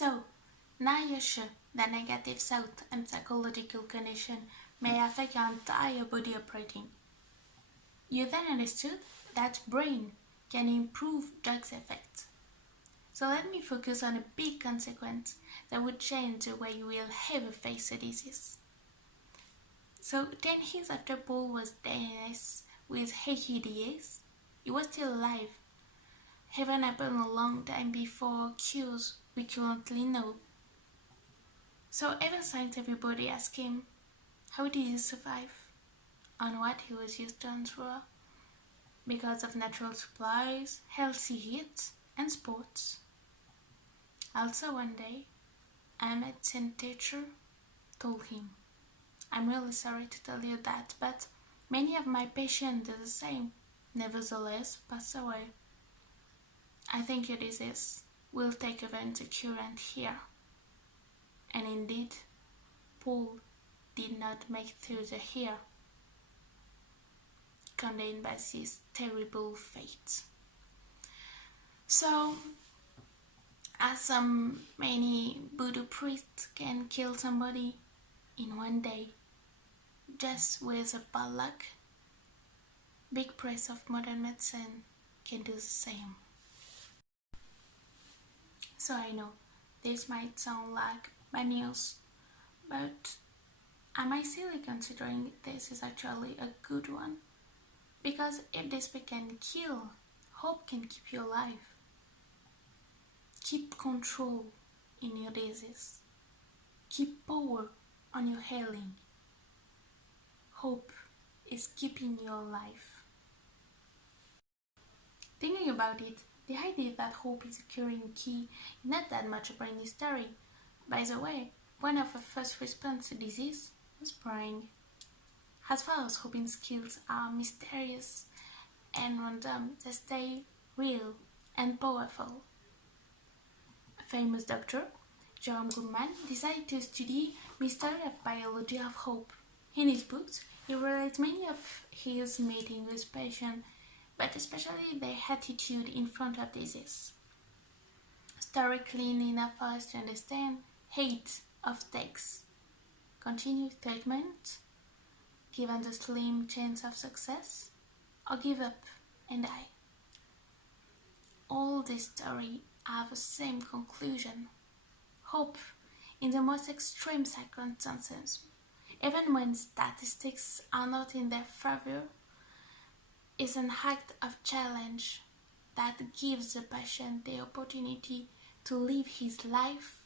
So, now you're sure that negative thought and psychological condition may affect your entire body operating. You then understood that brain can improve drugs effect. So let me focus on a big consequence that would change the way you will ever face a disease. So 10 years after Paul was diagnosed with AIDS, he was still alive. Heaven happened a long time before cures we currently know. So ever since everybody asked him, how did he survive? On what he was used to answer? Because of natural supplies, healthy heat, and sports. Also one day, a medicine teacher told him, I'm really sorry to tell you that, but many of my patients do the same, nevertheless pass away. I think your disease will take over in the current here. And indeed, Paul did not make through the year, condemned by this terrible fate. So, as many voodoo priests can kill somebody in one day, just with a bad luck, big praise of modern medicine can do the same. So I know this might sound like bad news, but am I silly considering this is actually a good one? Because if this can kill, hope can keep you alive. Keep control in your disease. Keep power on your healing. Hope is keeping you alive. Thinking about it, the idea that hope is a curing key is not that much a brain history. By the way, one of the first response to disease was praying. As far as hoping skills are mysterious and random, they stay real and powerful. A famous doctor, Jerome Goodman, decided to study mystery of biology of hope. In his books, he relates many of his meetings with patients, but especially their attitude in front of disease. Story clean enough for us to understand 8 of takes. Continue treatment, given the slim chance of success, or give up and die. All these stories have the same conclusion. Hope in the most extreme circumstances, even when statistics are not in their favor, is an act of challenge that gives the patient the opportunity to live his life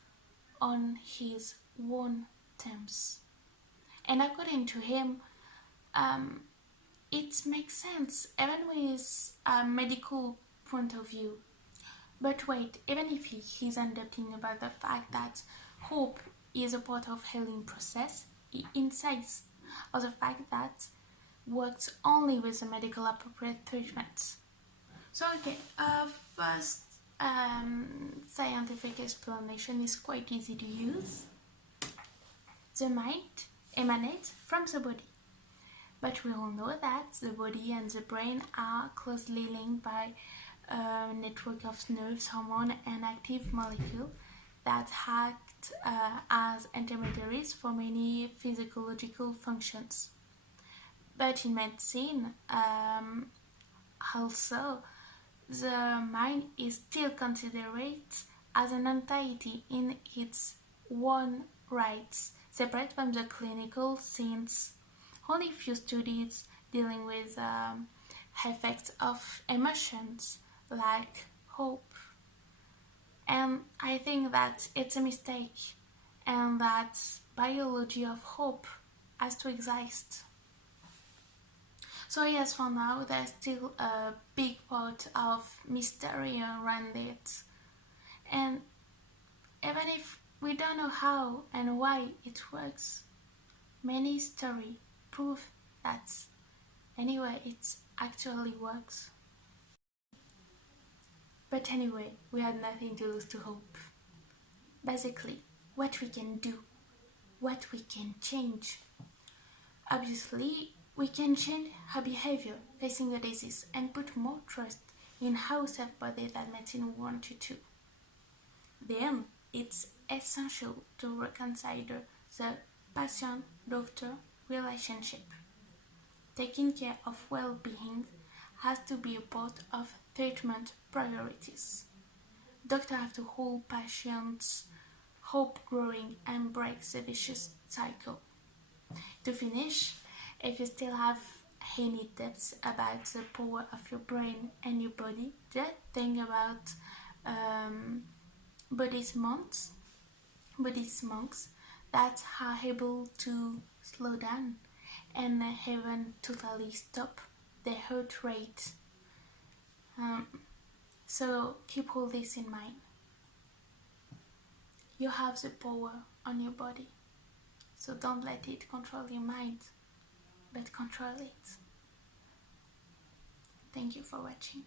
on his own terms. And according to him, it makes sense even with a medical point of view. But wait, even if he is adapting about the fact that hope is a part of healing process, he insists on the fact that works only with the medical appropriate treatments. So okay, first scientific explanation is quite easy to use. The mind emanates from the body. But we all know that the body and the brain are closely linked by a network of nerves, hormones, and active molecules that act as intermediaries for many physiological functions. But in medicine, also, the mind is still considered as an entity in its own rights, separate from the clinical, since only few studies dealing with effects of emotions like hope. And I think that it's a mistake and that biology of hope has to exist. So yes, for now there's still a big part of mystery around it. And even if we don't know how and why it works, many stories prove that anyway it actually works. But anyway, we had nothing to lose to hope. Basically, what we can do, what we can change. Obviously, we can change our behavior facing a disease and put more trust in how self-body that medicine wanted to. Then, it's essential to reconcile the patient-doctor relationship. Taking care of well-being has to be a part of treatment priorities. Doctors have to hold patients' hope growing and break the vicious cycle. To finish, if you still have any tips about the power of your brain and your body, just think about um, Buddhist monks that are able to slow down and even totally stop their heart rate. Um, so keep all this in mind. You have the power on your body, so don't let it control your mind, but control it. Thank you for watching.